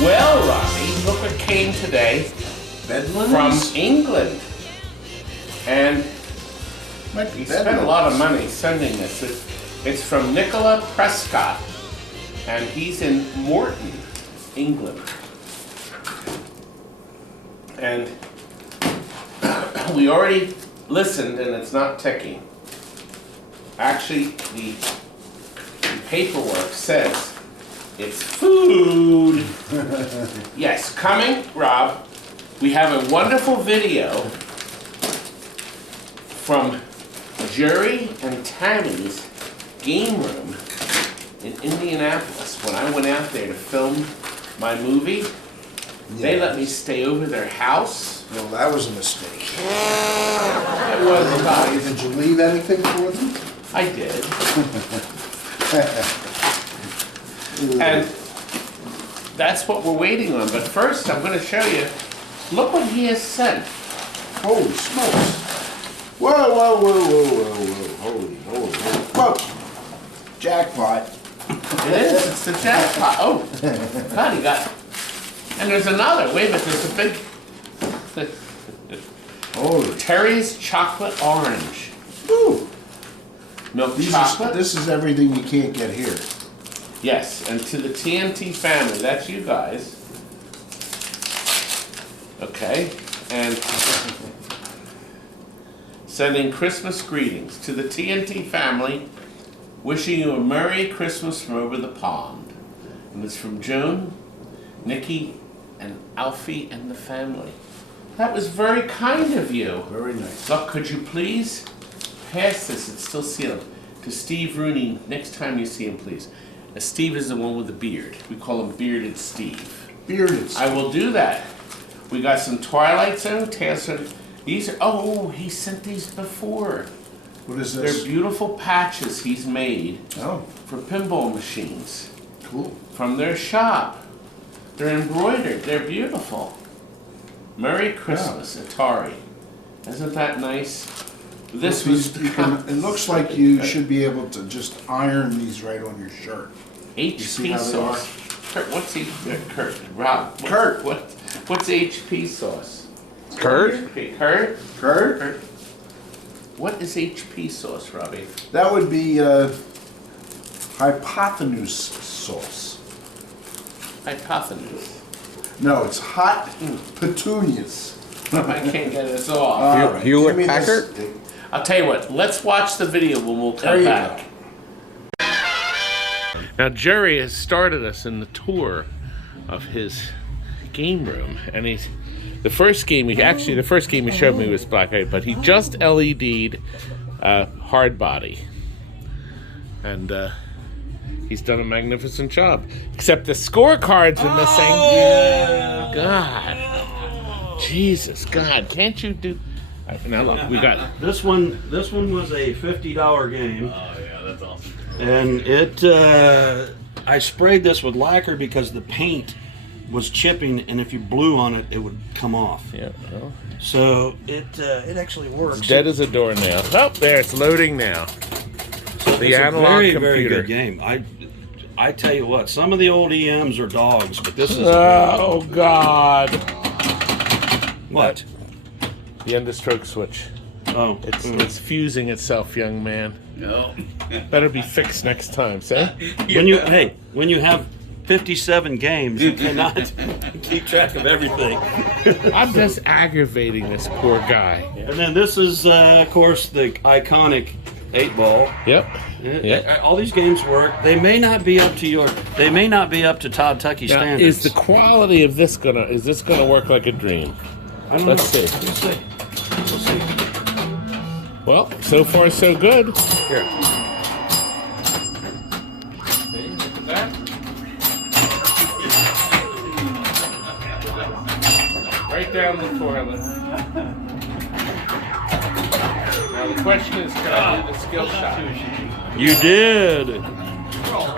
Well, Robbie, look what came today from England. And we spent a lot of money sending this. It's from Alfie Prescott, and he's in Morton, England. And we already listened, and it's not ticking. Actually, the paperwork says it's food. Yes, coming, Rob. We have a wonderful video from Jerry and Tammy's game room in Indianapolis. When I went out there to film my movie, they let me stay over their house. Well, that was a mistake. It was, guys. Did you leave anything for them? I did. And that's what we're waiting on. But first, I'm going to show you. Look what he has sent. Holy smokes. Whoa, whoa, whoa, whoa, whoa, whoa. Holy, holy, whoa. Jackpot. It is. It's the jackpot. Oh, God, he got. And there's another. Wait a minute. There's a big. Holy. Terry's chocolate orange. Woo. Milk chocolate. This is everything you can't get here. Yes, and to the TNT family, that's you guys. Okay, and sending Christmas greetings to the TNT family, wishing you a Merry Christmas from over the pond. And it's from Joan, Mikki, and Alfie and the family. That was very kind of you. Very nice. Look, could you please pass this, it's still sealed, to Steve Rooney next time you see him, please. Steve is the one with the beard. We call him Bearded Steve. Bearded Steve. I will do that. We got some Twilight Zone, Tailspin. These are, oh, he sent these before. What is this? They're beautiful patches he's made for pinball machines. Cool. From their shop. They're embroidered. They're beautiful. Merry Christmas, Atari. Isn't that nice? This was. It looks like you should be able to just iron these right on your shirt. HP sauce. Kurt, what's Kurt? Rob. Kurt. What's HP sauce? Kurt? Kurt? Kurt? What is HP sauce, Robbie? That would be hypotenuse sauce. Hypotenuse. No, it's hot petunias. I can't get this off. Hewlett Packard? I'll tell you what, let's watch the video when we'll come back. Now Jerry has started us in the tour of his game room, and the first game he showed me was black and white, but he just LED'd hard body, and he's done a magnificent job. Except the scorecards are missing. Yeah. God, Jesus, God, can't you do? Now look, we got this one. This one was a $50 game. Oh yeah, that's awesome. And it, I sprayed this with lacquer because the paint was chipping, and if you blew on it, it would come off. Yeah. Well, so it actually works. it's dead as a doornail. Oh, there, it's loading now. So the it's analog a very, computer. very good game. I tell you what, some of the old EMs are dogs, but this is. Oh God! What? The understroke switch. Oh, It's fusing itself, young man. No. Better be fixed next time, say? When you have 57 games, you cannot keep track of everything. I'm just aggravating this poor guy. And then this is, of course, the iconic 8-ball. Yep. Yep. All these games work. They may not be up to Todd Tucky's Now, standards. is the quality of this gonna work like a dream? I don't Let's know. see. We'll see. Well, so far so good. Here. See, look at that. Right down the toilet. Now the question is, can I do the skill shot? You did. Well,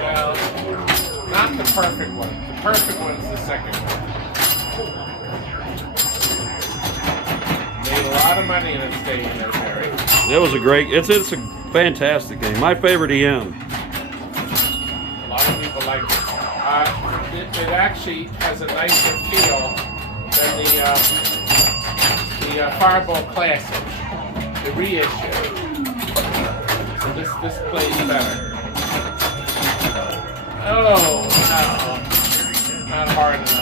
not the perfect one. The perfect one is the second one. Made a lot of money in it staying in there, Barry. That was a great. It's a fantastic game. My favorite EM. A lot of people like it. It actually has a nicer feel than the Fireball Classic, the reissue. So this plays better. Oh no, not hard enough.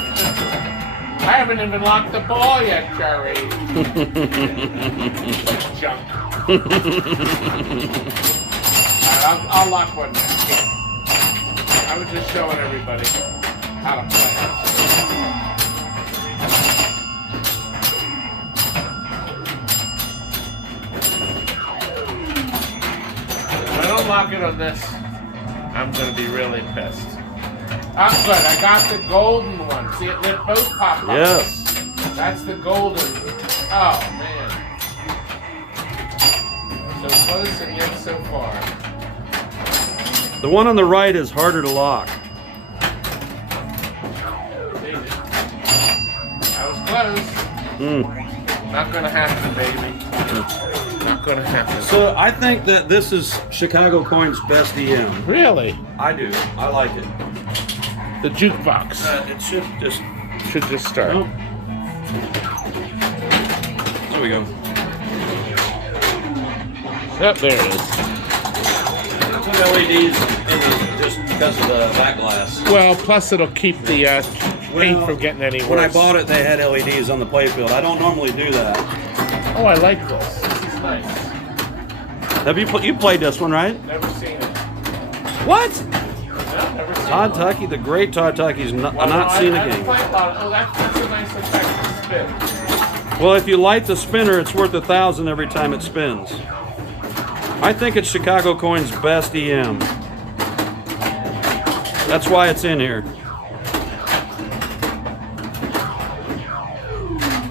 I haven't even locked the ball yet, Jerry. Junk. Alright, I'll lock one now. I was just showing everybody how to play. If I don't lock it on this, I'm going to be really pissed. I'm good. I got the golden one. See, it both pop up. Yes. That's the golden. Oh, man. So close and yet so far. The one on the right is harder to lock. That was close. Not gonna happen, baby. Not gonna happen. So I think that this is Chicago Coin's best EM. Really? I do. I like it. The jukebox It should just. should just start. Oh. There we go. Yep, there it is. Put LEDs in just because of the back glass. Well, plus it'll keep the paint from getting any worse. When I bought it, they had LEDs on the playfield. I don't normally do that. Oh, I like this. This is nice. Have you played this one, right? Never seen it. What? No, never seen Todd it. Tucky, the great Todd Tucky's not Well, no, seen a I game. played a lot of, that's a nice effect to spin. Well, if you light the spinner, it's worth 1,000 every time it spins. I think it's Chicago Coin's best EM. That's why it's in here.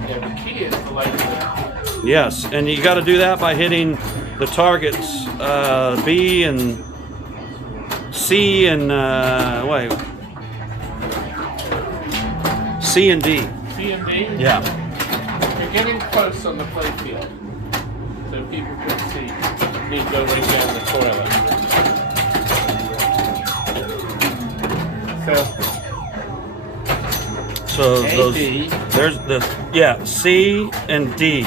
Yeah, the key is to light it. Yes, and you got to do that by hitting the targets B and C and wait, C and D. C and D? Yeah. You're getting close on the playfield, so people can see me go right down the toilet. So A, those, D. there's the C and D.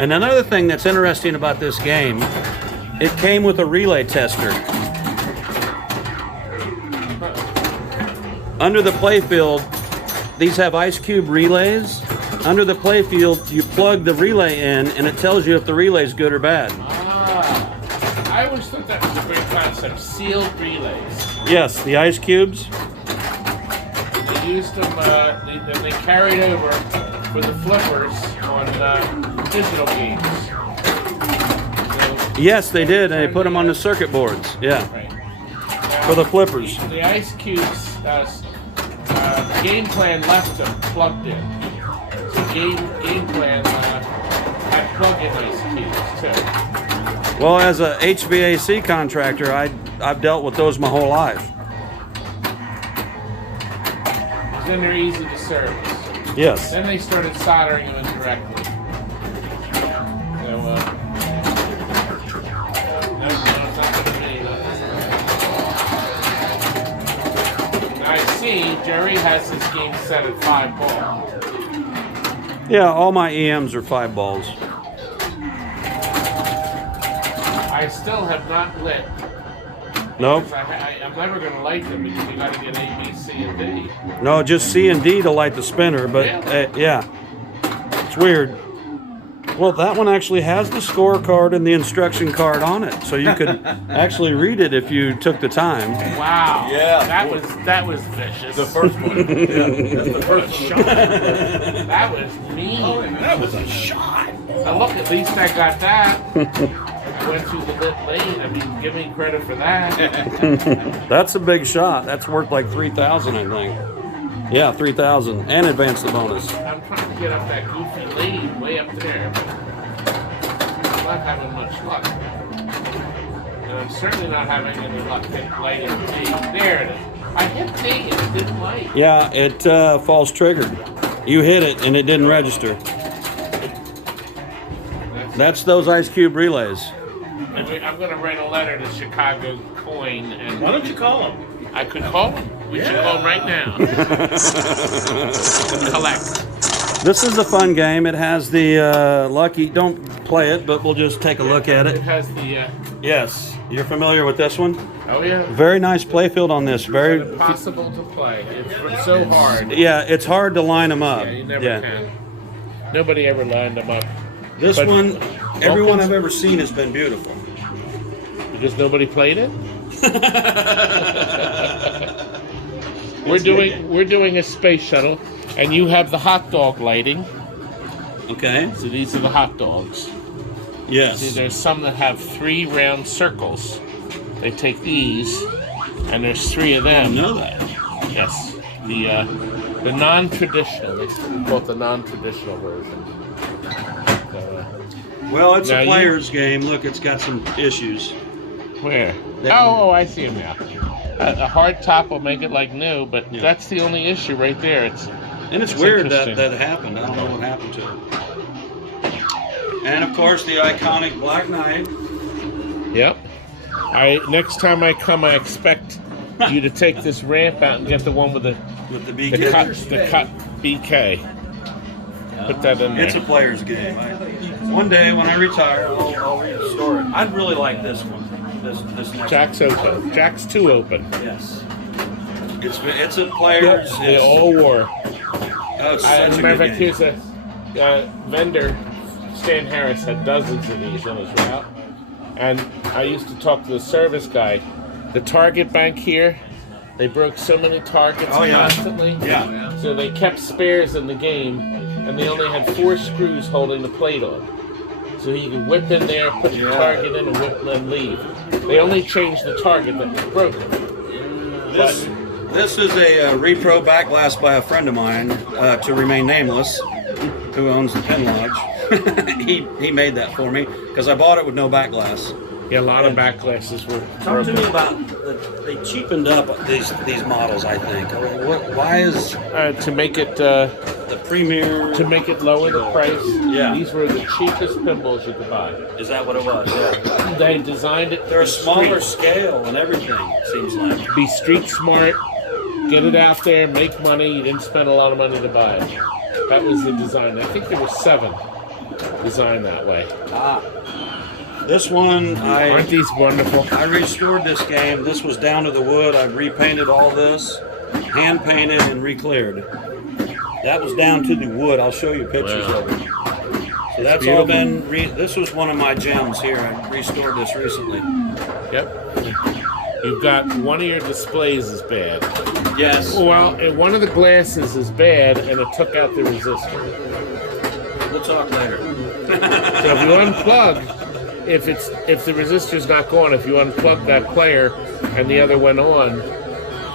And another thing that's interesting about this game, it came with a relay tester. Under the playfield, these have ice cube relays. Under the playfield, you plug the relay in, and it tells you if the relay is good or bad. I always thought that was a great concept. Sealed relays. Yes, the ice cubes. They used them. They carried over for the flippers on digital games. So, Yes, they did, and they put them on the circuit boards. Yeah, right. for the flippers. The ice cubes. Game plan left them plugged in. So game plan had plug-in ice cubes too. Well, as a HVAC contractor, I've dealt with those my whole life. Then they're easy to service. Yes. Then they started soldering them in directly. So, no, it's not going to be. Now I see Jerry has his game set at 5 ball. Yeah, all my EMs are 5 balls. I still have not lit. Nope. I'm never going to light them because you got to get A, B, C, and D. No, just C and D to light the spinner, but yeah. It's weird. Well, that one actually has the scorecard and the instruction card on it, so you could actually read it if you took the time. Wow. Yeah. That was vicious. The first one. Yeah, that's the first one. That was mean. Oh, that was a shot. Now look, at least I got that. I went through the lit lane. I mean, give me credit for that. That's a big shot. That's worth like 3,000, I think. Yeah, 3,000, and advance the bonus. I'm trying to get up that goofy lane way up there, but I'm not having much luck. And I'm certainly not having any luck lighting D. There it is. I hit D and it didn't light. Yeah, it false triggered. You hit it and it didn't register. That's those ice cube relays. I'm going to write a letter to Chicago Coin and Why don't you call him? I could call him. We should call him right now. Collect. This is a fun game. It has the lucky. Don't play it, but we'll just take a look at It it. has the. Yes, you're familiar with this one. Oh yeah. Very nice playfield on this. Very. It's impossible to play. It's so hard. Yeah, it's hard to line them up. Yeah, you never can. Nobody ever lined them up This But- one, everyone I've ever seen has been beautiful. because nobody played it. We're doing a space shuttle, and you have the hot dog lighting. Okay. So these are the hot dogs. See, Yes. there's some that have 3 round circles. They take these, and there's 3 of I them. know that. Yes, the non-traditional. They call it the non-traditional version. So, Well, it's Now a you- player's game. Look, it's got some issues. where? That- Oh, I see them now. A hard top will make it like new, but that's the only issue right there. It's And it's It's weird that interesting. that happened. I don't know what happened to it. And of course, the iconic Black Knight. Yep. Next time I come, I expect you to take this ramp out and get the one with the With the the BK. cut BK. Put that in It's a there. player's game. One day when I retire, I'll restore it. I'd really like this one. This next Jack's open. Jack's 2 open. one. Yes. It's a player's. They it's- all wore. Oh, it's As such a a matter of good fact, game. here's a vendor. Stan Harris had dozens of these on his route, and I used to talk to the service guy. The Target bank here, they broke so many targets Oh, yeah. constantly. Yeah. So they kept spares in the game, and they only had 4 screws holding the plate on. So he could whip in there, put the target in, and whip and then leave. They only changed the target that was broken. This is a repro back glass by a friend of mine, to remain nameless, who owns the Pin Lodge. he made that for me because I bought it with no back glass. Yeah, a lot of back glasses were Talk to broken. me about they cheapened up these models. I think. I mean, why is To make it the premier? to make it lower the price. Yeah. These were the cheapest pinballs you could buy. Is that what it was? Yeah. They designed it. They're a to smaller street- scale and everything. It seems like. Be street smart. Get it out there. Make money. You didn't spend a lot of money to buy it. That was the design. I think there were 7 designed that way. This one, Aren't these wonderful? I restored this game. This was down to the wood. I repainted all this, hand painted and re-cleared. That was down to the wood. I'll show you pictures Wow. of it. So that's all been. This was one of my gems here. I restored this recently. Yep. You've got one of your displays is bad. Yes. Well, and one of the glasses is bad, and it took out the resistor. We'll talk later. So if you unplug, if the resistor's not gone, if you unplug that player and the other went on,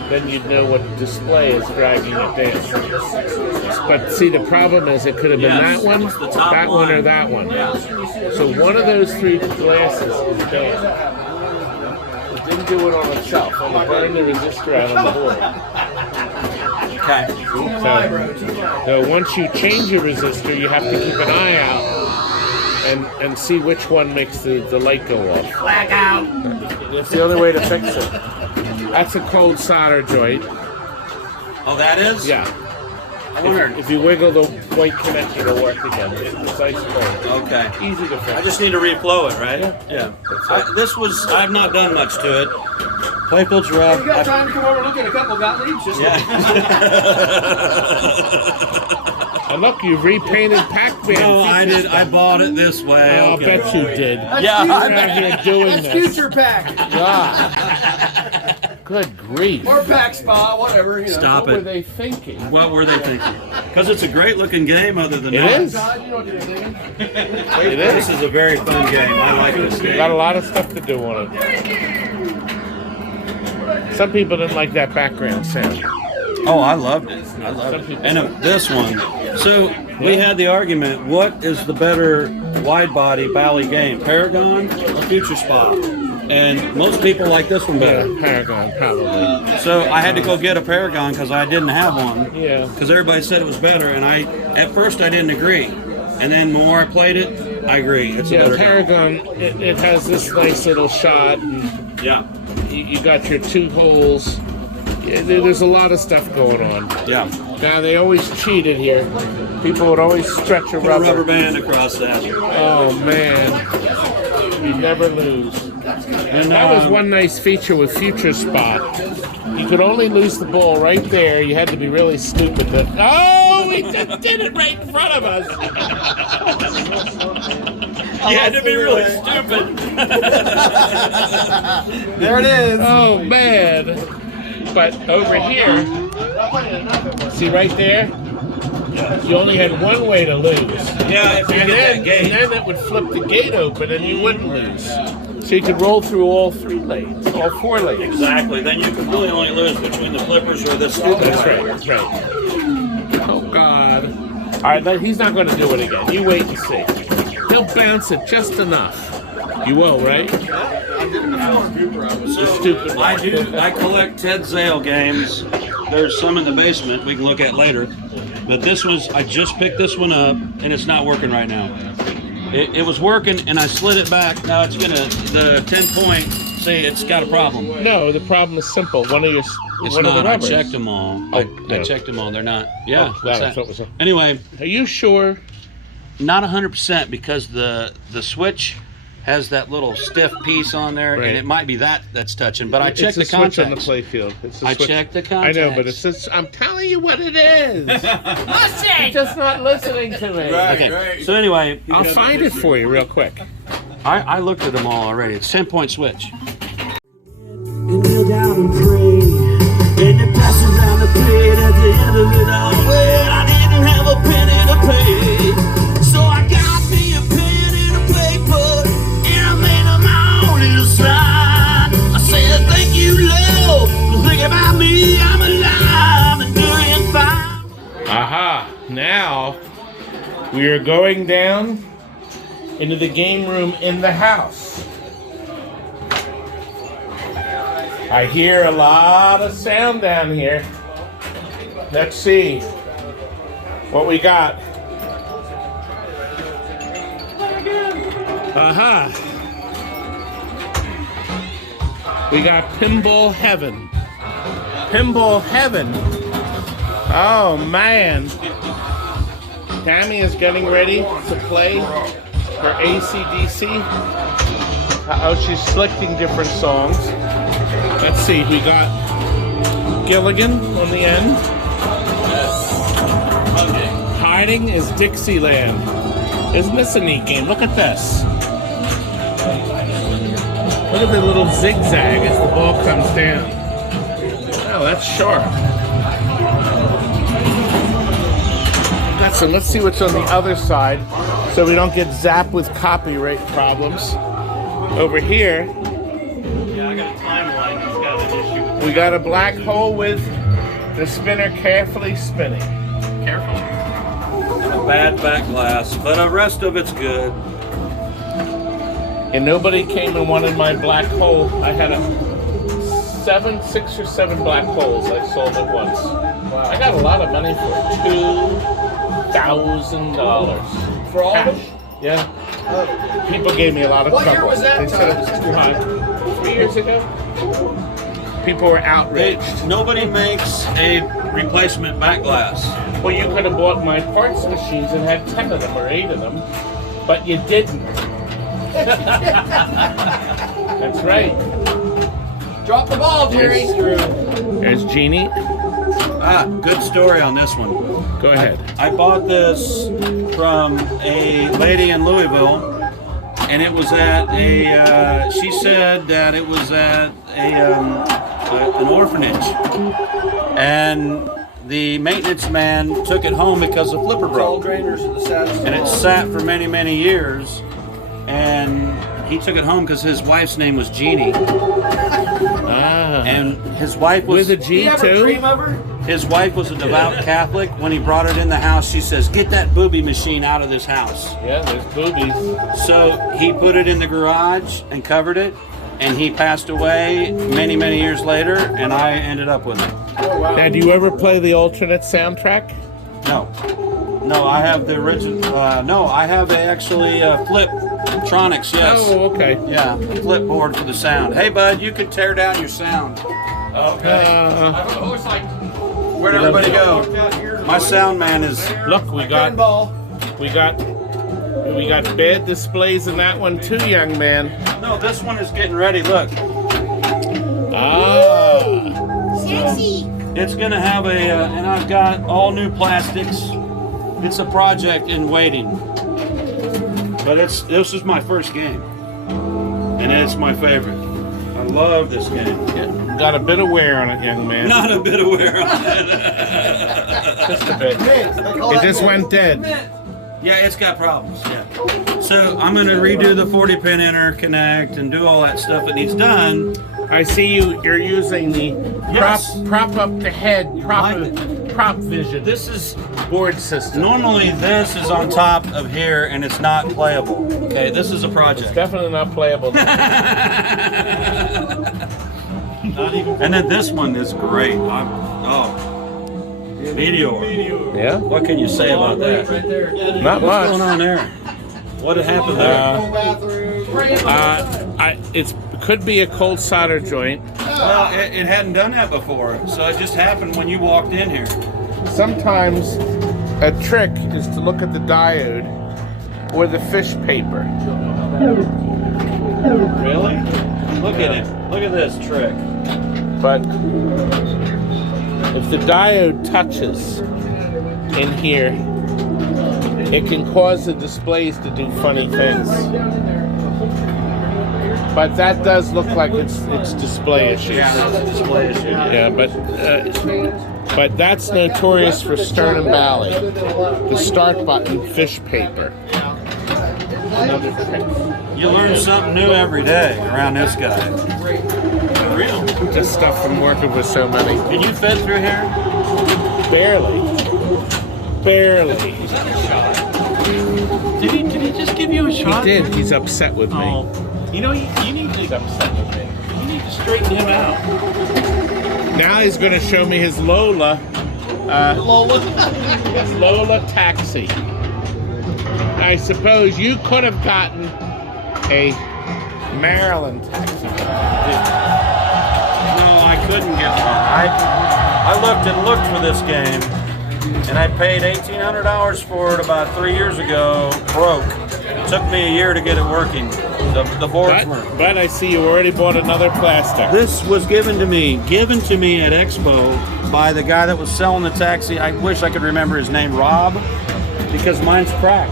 then you'd know what display is dragging it down. But see, the problem is it could have been Yes, that one, it's the top that one, or line. that one. Yeah. So one of those 3 glasses is bad. It didn't do it on itself. And it burned the resistor out on the board. Okay. So once you change your resistor, you have to keep an eye out and see which one makes the light go off. Blackout. That's the only way to fix it. That's a cold solder joint. Oh, that is? Yeah. I wondered. If you wiggle the white connector, it'll work again. It's ice cold. Okay. Easy to I fix. just need to reflow it, right? Yeah. I've not done much to it. Playfield's rough. You got time to come over and look at a couple Gottliebs? Just And look, you repainted Pac-Man. No, I did. I bought it this way. I'll Okay. bet you did. Yeah, You're I out here doing That's this. future pack. God. Good grief. Or pack spa, whatever, you know. Stop What were it. they thinking? What were they thinking? Because it's a great looking game. Other than It that, is. Todd, you know what you're thinking. It This is. is a very fun game. I like this Got a game. lot of stuff to do on it. Some people didn't like that background sound. Oh, I loved it. I loved it. And this one. So we had the argument: what is the better wide body bally game, Paragon or Future Spa? And most people like this one better. Yeah, Paragon, probably. So I had to go get a Paragon because I didn't have one. Yeah. Because everybody said it was better, and at first I didn't agree, and then the more I played it, I agree. It's a Yeah, better game. Paragon, it has this nice little shot. And Yeah. you got your 2 holes Yeah, there's a lot of stuff going on. Yeah. Now, they always cheated here. People would always stretch a Put a rubber band across that. Oh, man. You never lose. And That was one nice feature with Future Spot. You could only lose the ball right there. You had to be really stupid. Oh, he just did it right in front of us. You had to be really stupid. There it is. Oh, man. But over here, see right there? You only had one way to lose. Yeah, if you And get then, that gate. and then it would flip the gate open and you wouldn't lose. So you could roll through all 3 lanes, all 4 lanes. Exactly. Then you could really only lose between the flippers or the stupid. That's right, that's right. Oh, God. All right, he's not going to do it again. You wait and see. He'll bounce it just enough. You will, right? I did it before. The stupid one. I do. I collect Ted Zale games. There's some in the basement we can look at later. But this was, I just picked this one up and it's not working right now. It was working and I slid it back. Now it's gonna, the 10-point, say it's got a problem. No, the problem is simple. One of your, It's one of the not. I rubbers. checked them all. Oh, I no. checked them all. They're not. Yeah. Oh, what's that's that? what was up. Anyway, Are you sure? not 100% because the switch has that little stiff piece on there, Right. and it might be that's touching. But I It's checked a the switch on the contacts. play field. It's a I switch. checked the I contacts. know, but it's I'm telling you what it is. You're just not listening to me. Okay. So anyway, I'll find it for you real quick. I looked at them all already. It's 10-point switch. And kneel down and pray. And they pass around the plate at the end of it all. Well, I didn't have a penny to pay. So I got me a pen and a paper. And I made up my own little sign. I said, thank you, Lord, for thinking about me. I'm alive and doing fine. Aha! Now we are going down into the game room in the house. I hear a lot of sound down here. Let's see what we got. Aha! We got Pinball Heaven. Pinball Heaven. Oh man. Tammy is getting ready to play her AC/DC. Oh, she's selecting different songs. Let's see, we got Gilligan on the end. Hiding is Dixieland. Isn't this a neat game? Look at this. Look at the little zigzag as the ball comes down. Oh, that's sharp. Let's see what's on the other side so we don't get zapped with copyright problems. Over here, Yeah, I got a timeline. He's got an issue with we got a black hole with the spinner carefully spinning. Careful. And a bad back glass, but the rest of it's good. And nobody came and wanted my black hole. I had six or seven black holes. I sold it once. Wow. I got a lot of money for it. $2,000. For all of them? Yeah. People gave me a lot of What trouble. year was that, They said it was too high. 3 years ago. People were outraged. Nobody makes a replacement back glass. Well, you could have bought my parts machines and had 10 of them or 8 of them, but you didn't. That's right. Drop the ball, Jerry. There's Jeannie. Good story on this one. Go ahead. I bought this from a lady in Louisville, and it was at a, she said that it was at an orphanage. And the maintenance man took it home because the flipper All broke. drainers are the saddest. And it sat for many, many years. And he took it home because his wife's name was Jeannie. And his wife was... With a G, Do you ever too? dream of her? His wife was a devout Catholic. When he brought it in the house, she says, "Get that booby machine out of this house." Yeah, there's boobies. So he put it in the garage and covered it, and he passed away many, many years later, and I ended up with it. Oh, wow. Now, do you ever play the alternate soundtrack? No. No, I have the original. No, I have actually Fliptronics, yes. Oh, okay. Yeah, flip board for the sound. Hey, bud, you can tear down your sound. I was like, where'd everybody go? My sound man is. Look, we got bed displays in that one too, young man. No, this one is getting ready. Look, Sexy. it's gonna have a, and I've got all new plastics. It's a project in waiting, but this is my first game, and it's my favorite. I love this game. Got a bit of wear on it, young man. Not a bit of wear on it. Just a bit. It just went dead. Yeah, it's got problems. Yeah. So I'm gonna redo the 40-pin interconnect and do all that stuff that needs done. I see you're using the Yes. prop up the head, prop vision. This is Board system. normally this is on top of here and it's not playable. Okay, this is a project. Definitely not playable. And then this one is great. Meteor. Yeah? What can you say about that? Not What's going much. on there? What had happened there? It could be a cold solder joint. Well, it hadn't done that before, so it just happened when you walked in here. Sometimes a trick is to look at the diode or the fish paper. Really? Look at it. Look at this trick. But if the diode touches in here, it can cause the displays to do funny things. But that does look like it's display issues. Yeah, that's a display issue. Yeah, but that's notorious for Sternum Valley. The start button, fish paper. Another trick. You learn something new every day around this guy. For real. Just stuff from working with so many. Can you fit through here? Barely. Did he just give you a He shot? did. He's upset with me. Oh. You know, you need to. He's upset with me. You need to straighten him out. Now he's going to show me his Lola. His Lola taxi. I suppose you could have gotten a Maryland taxi. No, I couldn't get one. I looked and looked for this game, and I paid $1,800 for it about 3 years ago. Broke. It took me a year to get it working. The boards weren't. But I see you already bought another plastic. This was given to me at Expo by the guy that was selling the taxi. I wish I could remember his name, Rob, because mine's cracked.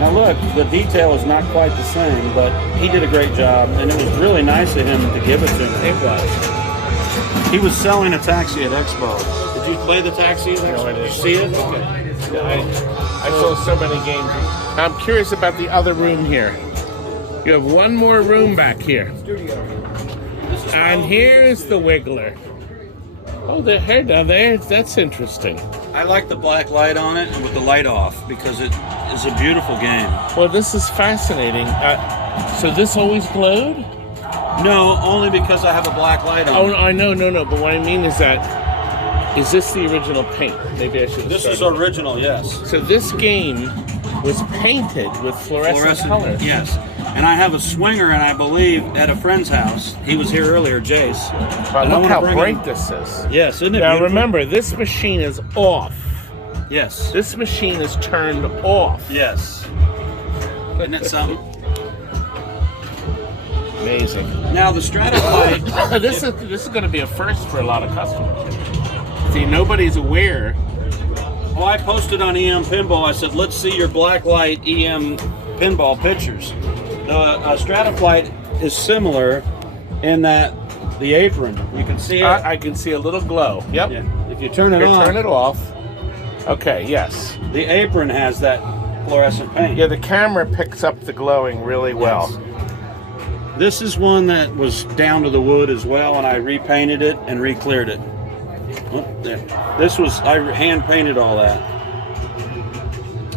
Now look, the detail is not quite the same, but he did a great job, and it was really nice of him to give it to me. It was. He was selling a taxi at Expo. Did you play the taxi at Expo? No, I didn't. Did you see it? Okay. I saw so many games. I'm curious about the other room here. You have one more room back here. And here is the Wiggler. Oh, the hair down there. That's interesting. I like the black light on it and with the light off because it is a beautiful game. Well, this is fascinating. So this always glowed? No, only because I have a black light on Oh, it. I know. But what I mean is that, is this the original paint? Maybe I should have This is started. original, yes. So this game was painted with fluorescent colors. Yes. And I have a swinger, and I believe at a friend's house. He was here earlier, Jace. But And I look wanna how bring bright him- this is. Yes, isn't it Now beautiful? remember, this machine is off. Yes. This machine is turned off. Yes. Isn't it something? Amazing. Now the Stratified. This is going to be a first for a lot of customers. See, nobody's aware. Well, I posted on EM Pinball. I said, "Let's see your blacklight EM pinball pictures." The Stratified is similar in that the apron. You can see it. I can see a little glow. Yep. Yeah. If you turn it Here, on, turn it off. Okay. Yes. the apron has that fluorescent paint. Yeah. The camera picks up the glowing really well. This is one that was down to the wood as well, and I repainted it and re-cleared it. Oh, there. This was, I hand painted all that.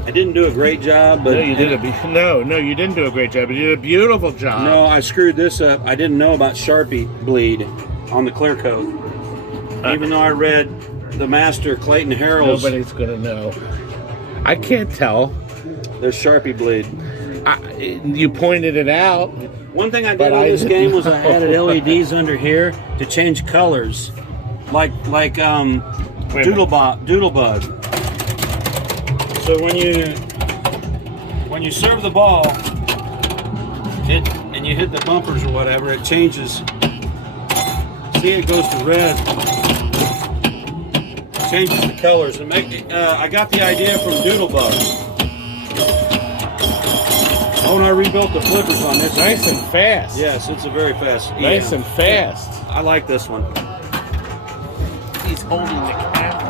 I didn't do a great job, but No, you did you didn't do a great job. You did a beautiful job. no, I screwed this up. I didn't know about Sharpie bleed on the clear coat. Even though I read the master Clayton Harrell's, Nobody's gonna know. I can't tell. there's Sharpie bleed. You pointed it out. One thing I did But on I this didn't game was know. I added LEDs under here to change colors, like Doodlebug. So when you serve the ball, and you hit the bumpers or whatever, it changes. See, it goes to red. Changes the colors and I got the idea from Doodlebug. Oh, and I rebuilt the flippers on this. Nice and fast. Yes, it's a very fast. Nice and fast. I like this one. He's holding the camera.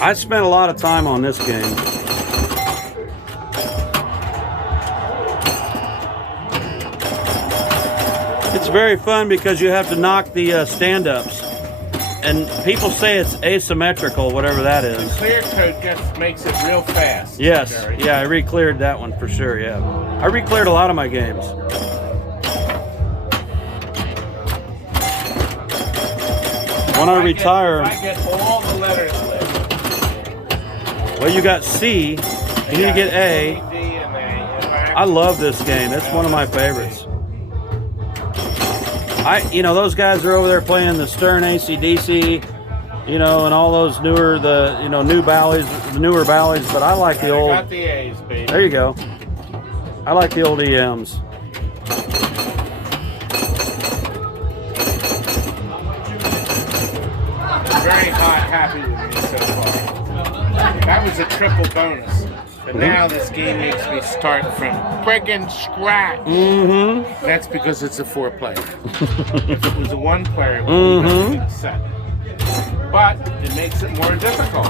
I spent a lot of time on this game. It's very fun because you have to knock the stand-ups. And people say it's asymmetrical, whatever that The is. clear coat makes it real fast. Yes, Jerry. yeah, I re-cleared that one for sure, yeah. I re-cleared a lot of my games. When I retire, I get all the letters lit. well, you got C, you need to get A. D and A. I love this game. It's one of my favorites. Those guys are over there playing the Stern AC/DC, and all those newer, new Bally's, the newer Bally's, but I like the old. Got the A's, baby. There you go. I like the old EMs. Very happy with me so far. That was a triple bonus. But now this game makes me start from friggin' scratch. Mm-hmm. That's because it's a 4-player. If it was a 1-player, it would be a set. But it makes it more difficult.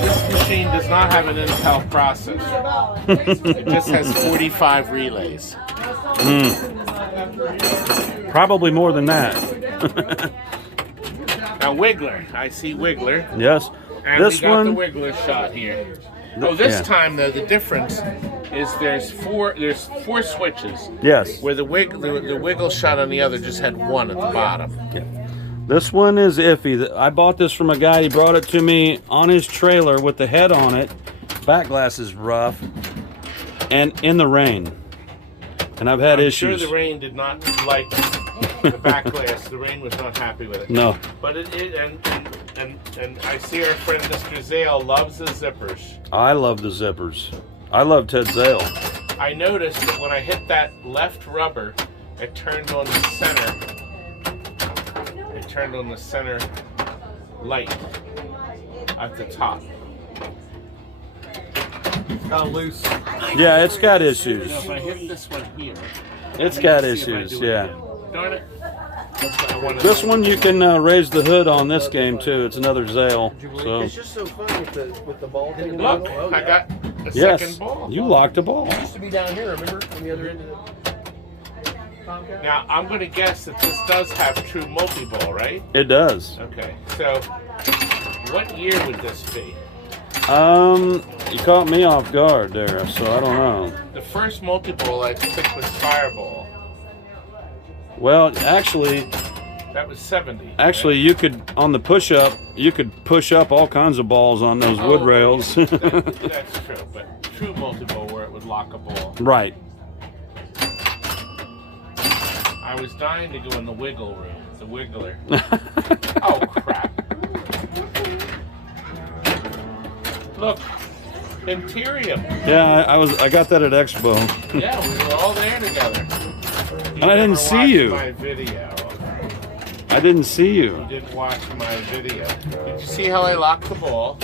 This machine does not have an Intel processor. It just has 45 relays. Probably more than that. Now Wiggler, I see Wiggler. Yes. And This we got the one, Wiggler shot here. Oh, this time though, the difference is there's four switches. yes. Where the wiggle shot on the other just had one at the bottom. This one is iffy. I bought this from a guy. He brought it to me on his trailer with the head on it. Back glass is rough. And in the rain. And I've had I'm issues. sure the rain did not like the back glass. The rain was not happy with it. No. But and I see our friend Mr. Zale loves the zippers. I love the zippers. I love Ted Zale. I noticed that when I hit that left rubber, it turned on the center. It turned on the center light at the top. Kind of loose. Yeah, it's got issues. Now, if I hit this one here, It's got see if I issues, do it yeah. again. Darn it. That's what I wanted This to- one you can raise the hood on this game too. It's another Zale. So It's just so fun with the ball thing. Look, I got a yes, second ball. you locked a ball. It used to be down here, remember? On the other end of the Comcast? Now, I'm going to guess that this does have true multi-ball, right? It does. Okay, so what year would this be? You caught me off guard there, so I don't know. The first multi-ball I picked was Fireball. Well, actually, That was 70. Actually, you could, on the push-up, you could push up all kinds of balls on those wood rails. That's true, but true multi-ball where it would lock a ball. Right. I was dying to go in the wiggle room, the wiggler. Oh, crap. Look, Imperium. Yeah, I got that at Expo. Yeah, we were all there together. You I didn't never see watched you. My video. I didn't see You you. didn't watch my video. Did you see how I locked the ball?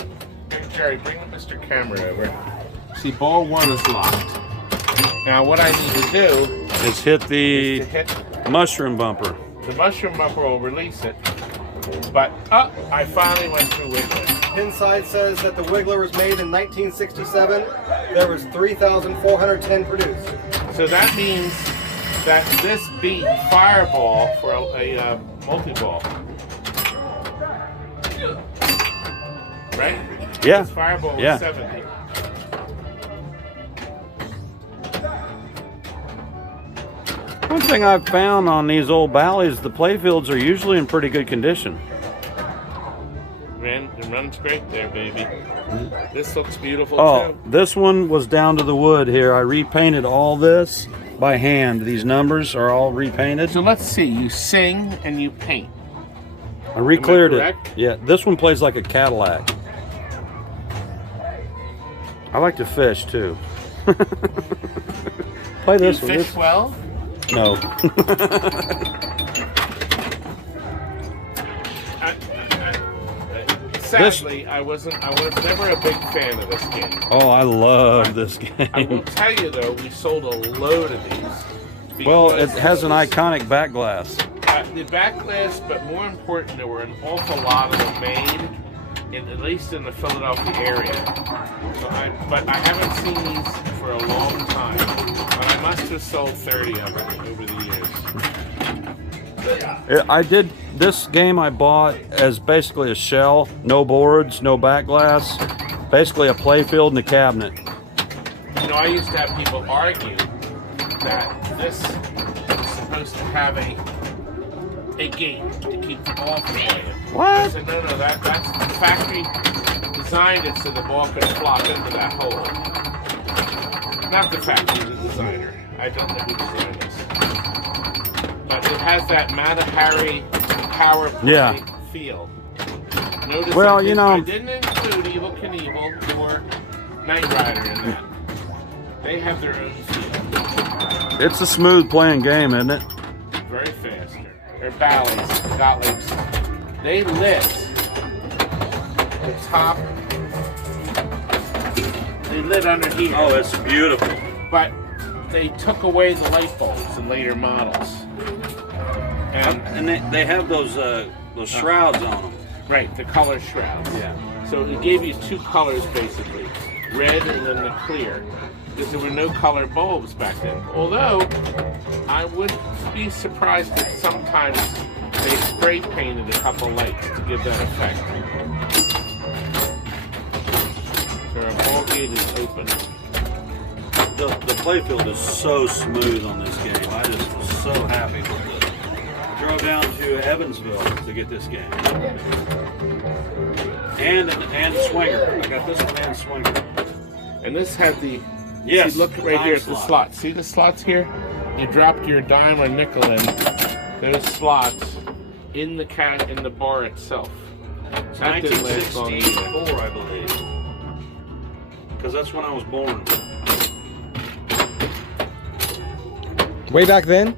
Hey, Jerry, bring Mr. Camera over. See, ball one is locked. Now, what I need to do It's hit is the to hit mushroom bumper. the mushroom bumper will release it. But, I finally went through Wiggler. Inside says that the Wiggler was made in 1967. There was 3,410 produced. So that means that this beat Fireball for a multi-ball. Right? Yeah. This Fireball was Yeah. 70. One thing I've found on these old Bally's, the playfields are usually in pretty good condition. it runs great there, baby. This looks beautiful Oh, too. this one was down to the wood here. I repainted all this by hand. These numbers are all repainted. So let's see. You sing and you paint. I re-cleared it. correct? Yeah, this one plays like a Cadillac. I like to fish too. Play Do you this one. fish well? No. Sadly, I was never a big fan of this game. Oh, I love this game. I will tell you though, we sold a load of these. Well, it because has an iconic back glass. the back glass, but more important, there were an awful lot of them made, at least in the Philadelphia area. So but I haven't seen these for a long time. But I must have sold 30 of them over the years. I did this game. I bought as basically a shell, no boards, no back glass, basically a play field and a cabinet. You know, I used to have people argue that this is supposed to have a gate to keep the ball from playing. What? I said, no, that's the factory designed it so the ball could flop into that hole. Not the factory, the designer. I don't know who designed this. But it has that Matahari power play feel. Notice well, I didn't include Evil Knievel or Knight Rider in that. They have their own feel. It's a smooth playing game, isn't it? Very fast. They're Bally's, Gottlieb's. They lit the top. They lit under here. Oh, it's beautiful. But they took away the light bulbs in later models. And they have those shrouds on them. Right, the color shrouds. Yeah. So it gave you two colors basically, red and then the clear, because there were no color bulbs back then. Although I would be surprised if sometimes they spray painted a couple lights to give that effect. So our ball gate is open. The playfield is so smooth on this game. I just was so happy with it. I drove down to Evansville to get this game. And Swinger. I got this one and Swinger. And this had the, yes, see, look right here at the slot. slot. See the slots here? You dropped your dime or nickel in those slots in the bar itself. So that didn't last long either. 1964, I believe. Because that's when I was born. Way back then?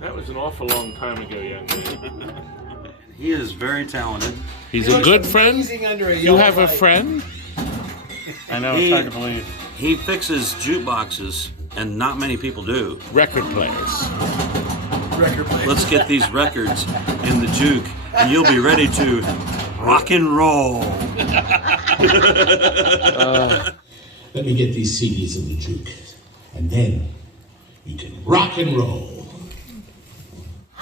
That was an awful long time ago, young man. He is very talented. He's a good friend. You have a friend? I know, it's hard to believe. He fixes jukeboxes, and not many people do. Record players. Let's get these records in the juke, and you'll be ready to rock and roll. Let me get these CDs in the juke, and then you can rock and roll.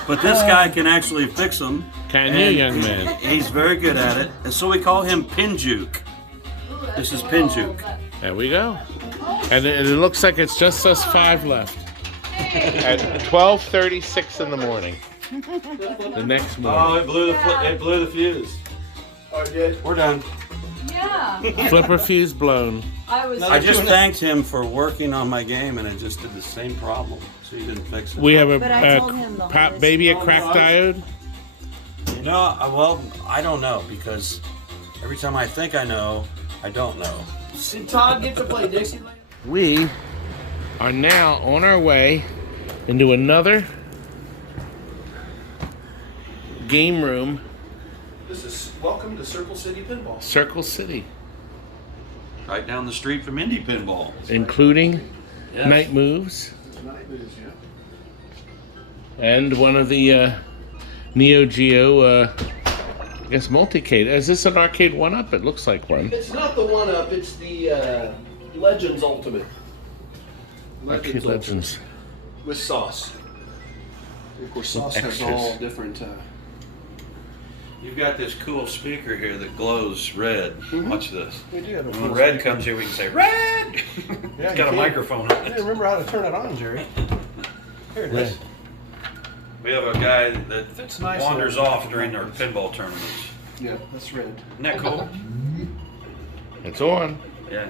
But this guy can actually fix them. Can you, young man? He's very good at it, and so we call him Pin Juke. This is Pin Juke. There we go. And it looks like it's just us 5 left. At 12:36 in the morning. The next morning. Oh, it blew the fuse. Oh, it did? We're done. Yeah. Flipper fuse blown. I just thanked him for working on my game, and it just did the same problem, so he didn't fix it. We have But I told him the hardest baby a thing crack was- diode. No, well, I don't know, because every time I think I know, I don't know. Did Todd get to play Dixieland? We are now on our way into another game room, This is welcome to Circle City Pinball. Circle City, Right down the street from Indie Pinball. including Yes. Night Moves Night moves, yeah. and one of the Neo Geo, I guess, multicade. Is this an arcade one-up? It looks like one. It's not the one-up, it's the Legends Ultimate. Arcade Legends. With sauce. Of course, sauce has extras. all different... You've got this cool speaker here that glows red. Watch this. we do have a When red comes here, we can say, red! Yeah, It's got a microphone on I didn't it. remember how to turn it on, Jerry. Here it is. We have a guy that Fits nice wanders in there. off during our pinball tournaments. Yeah, that's red. Isn't that cool? It's on. Yeah.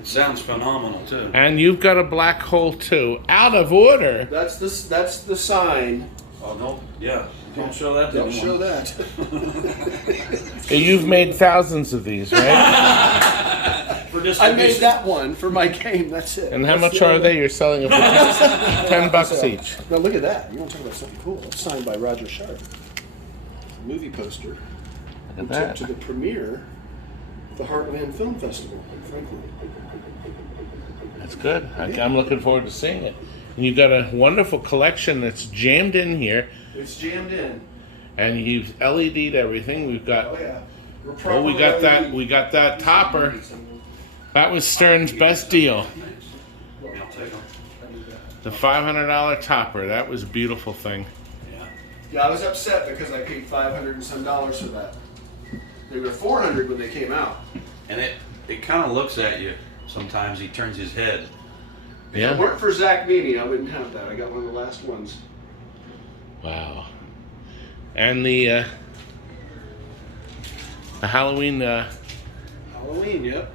It sounds phenomenal too. And you've got a black hole too. Out of order. That's the sign. Oh, don't show that to Don't anyone. show that. You've made thousands of these, right? For I distribution. made that one for my game. That's it. And how That's much the are only they? You're selling them for $10 each. Now look at that. You want to talk about something cool? It's signed by Roger Sharp. Movie poster. Look We at took to that. the premiere of the Heartland Film Festival in Franklin. That's good. I'm looking forward to seeing it. And you've got a wonderful collection that's jammed in here, It's jammed in. and you've LED'd everything. We've got. Oh yeah. Oh, we got that. We got that topper. That was Stern's best deal. I'll take them. The $500 topper. That was a beautiful thing. Yeah, I was upset because I paid $500 and some for that. They were $400 when they came out. And it kind of looks at you. Sometimes he turns his head. If it Yeah. weren't for Zach Meany, I wouldn't have that. I got one of the last ones. Wow. And the Halloween Halloween, yep.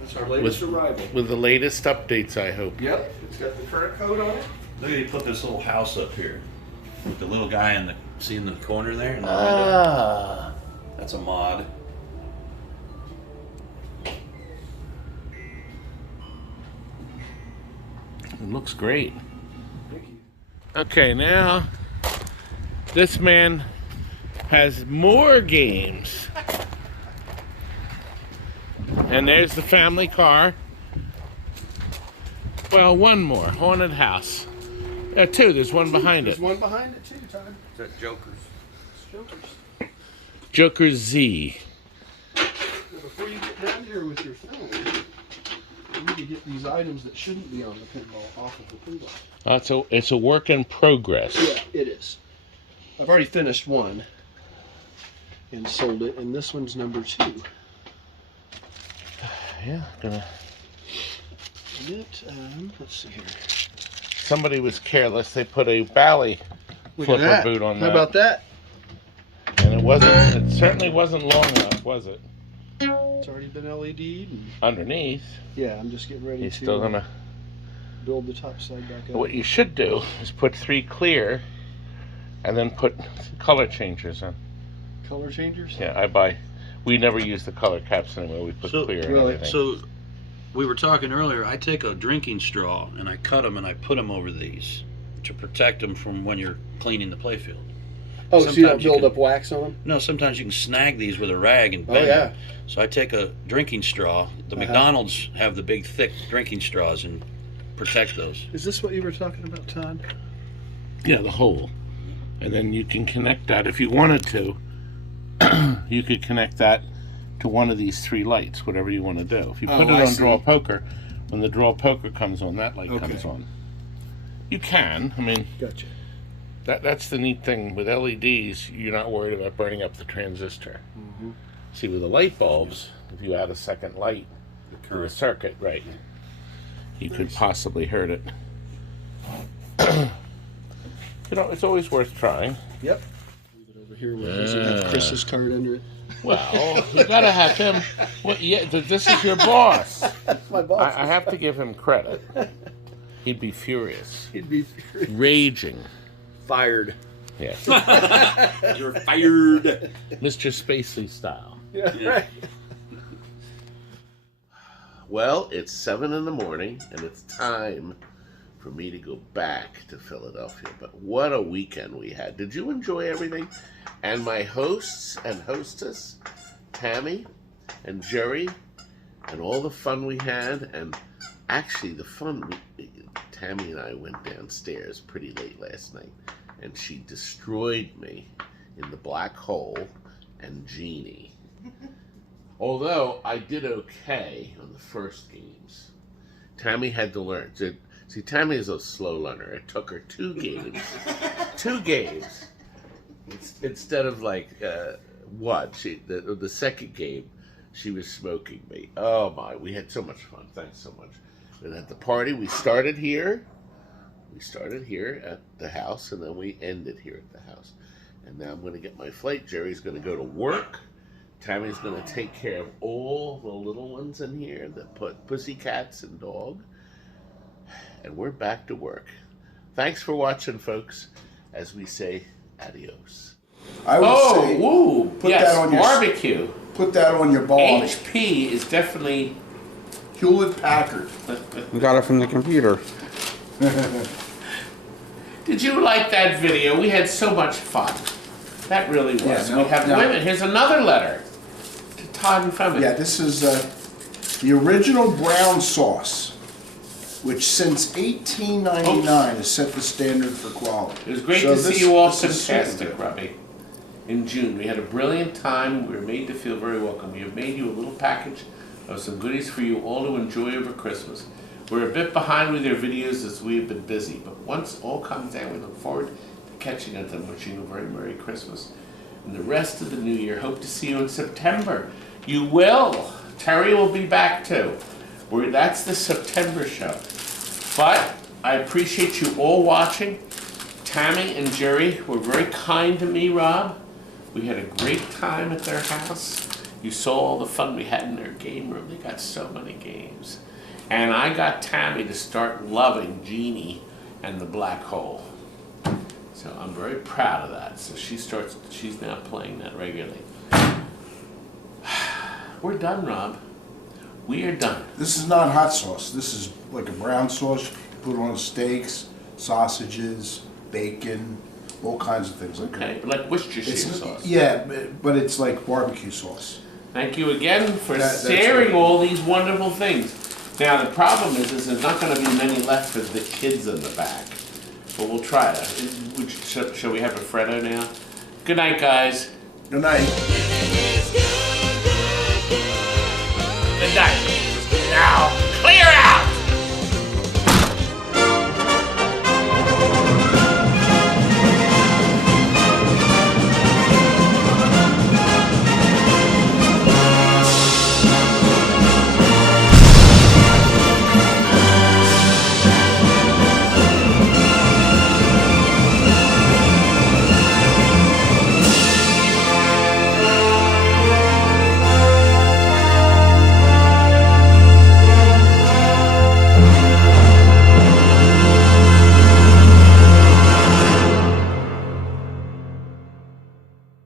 That's our latest arrival. with the latest updates, I hope. Yep, it's got the current code on it. Look at he put this little house up here. With the little guy in the corner there in the window. Ah. That's a mod. It looks great. Okay, now this man has more games. And there's the family car. Well, one more. Haunted house. Two. There's one behind There's it. one behind it too, Todd. Is that Joker's? It's Joker's. Joker Z. Now, before you get down here with your phone, you need to get these items that shouldn't be on the pinball off of the pinball. It's a work in progress. Yeah, it is. I've already finished one and sold it, and this one's number 2. Yeah, gonna. Let's see here. Somebody was careless. They put a Bally Look at flipper that. boot on How that. about that? And it wasn't. It certainly wasn't long enough, was it? It's already been LED'd. And Underneath, yeah, I'm just getting ready he's to still gonna. build the top side back up. What you should do is put 3 clear, and then put color changers on. Color changers? Yeah, we never use the color caps anymore. We put clear and really? everything. So we were talking earlier. I take a drinking straw and I cut them and I put them over these to protect them from when you're cleaning the playfield. Oh, so you don't Sometimes you build can- up wax on them? No, sometimes you can snag these with a rag and Oh, bend yeah. them. So I take a drinking straw. The McDonald's have the big, thick drinking straws and protect those. Is this what you were talking about, Todd? Yeah, the hole. And then you can connect that if you wanted to. You could connect that to one of these 3 lights, whatever you want to do. If you put Oh, it I on draw see. poker, when the draw poker comes on, that light Okay. comes on. You can. I mean, Gotcha. that's the neat thing with LEDs. You're not worried about burning up the transistor. See, with the light bulbs, if you add a second light through a circuit, right, you could possibly hurt it. It's always worth trying. Yep. Leave it over here where it doesn't have Chris's card under it. Well, you gotta have him. Well, yeah, this is your boss. That's my boss. I have to give him credit. He'd be furious, He'd be raging. fired. Yes, You're fired. Mr. Spacely style. Yeah, right. Well, it's 7 in the morning, and it's time for me to go back to Philadelphia. But what a weekend we had. Did you enjoy everything? And my hosts and hostess, Tammy and Jerry, and all the fun we had. And actually, the fun, Tammy and I went downstairs pretty late last night, and she destroyed me in the black hole and Genie. Although I did okay on the first games. Tammy had to learn. See, Tammy is a slow learner. It took her 2 games. 2 games. Instead of like, what? The second game, she was smoking me. Oh my, we had so much fun. Thanks so much. And at the party, we started here. We started here at the house, and then we ended here at the house. And now I'm going to get my flight. Jerry's going to go to work. Tammy's going to take care of all the little ones in here, the pussycats and dog. And we're back to work. Thanks for watching, folks, as we say adios. I would say, woo! put Yes, that on your barbecue. Put that on your ball. HP is definitely Hewlett Packard. We got it from the computer. Did you like that video? We had so much fun. That really was. Yeah, We have women. Here's another letter to Todd and Femi. Yeah, this is the original brown sauce, which since 1899 has set the standard for quality. It was great to see you all fantastic, Robbie. In June, we had a brilliant time. We were made to feel very welcome. We have made you a little package of some goodies for you all to enjoy over Christmas. We're a bit behind with your videos as we have been busy, but once all comes down, we look forward to catching up and wishing you a very Merry Christmas. And the rest of the new year, hope to see you in September. You will. Terry will be back too. That's the September show. But I appreciate you all watching. Tammy and Jerry were very kind to me, Rob. We had a great time at their house. You saw all the fun we had in their game room. They got so many games. And I got Tammy to start loving Genie and the Black Hole. So I'm very proud of that. So she's now playing that regularly. We're done, Rob. We are done. This is not hot sauce. This is like a brown sauce. You put on steaks, sausages, bacon, all kinds of things like that. Okay, like Worcestershire sauce. Yeah, but it's like barbecue sauce. Thank you again for sharing all these wonderful things. Now the problem is there's not going to be many left for the kids in the back, but we'll try it. Shall we have a Freddo now? Good night, guys. Good night. Good night. Now clear out.